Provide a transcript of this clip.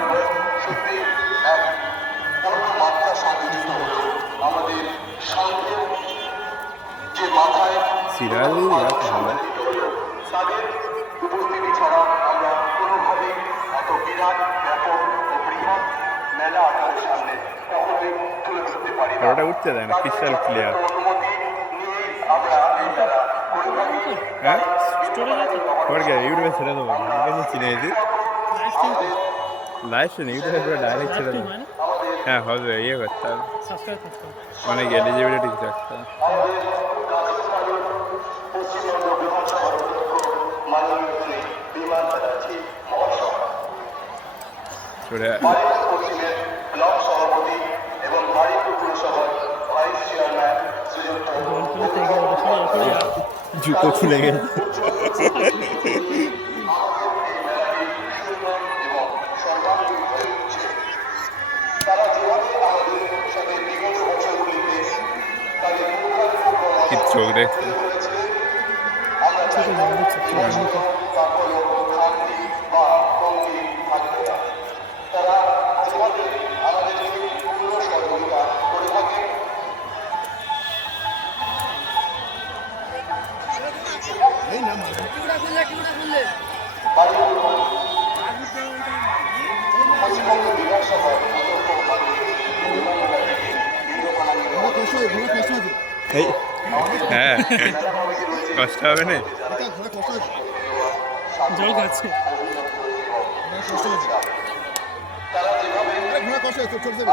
আমরা সত্যি এক অন্য মাত্রা সঙ্গে যুক্ত হলো আমাদের সংঘের যে ইউটিউবে ছেড়ে দেবো। আমি দিই লাইভ শুনে ইউটিউবে পুরো ডাইরেক্ট ছেড়ে দেবো হ্যাঁ হবে ইয়ে করতে হবে। সাবস্ক্রাইব করতে হবে। অনেক এলিজিবিলিটি রাখতে হবে। ব্লক সভাপতি এবং পুরসভার ভাইস চেয়ারম্যান এরপরে আর জুতো খুলে গেছে কি চোখ দেখছে করেছে হ্যাঁ। কষ্ট হবে না? জল খাচ্ছে। উপস্থিত হয়েছে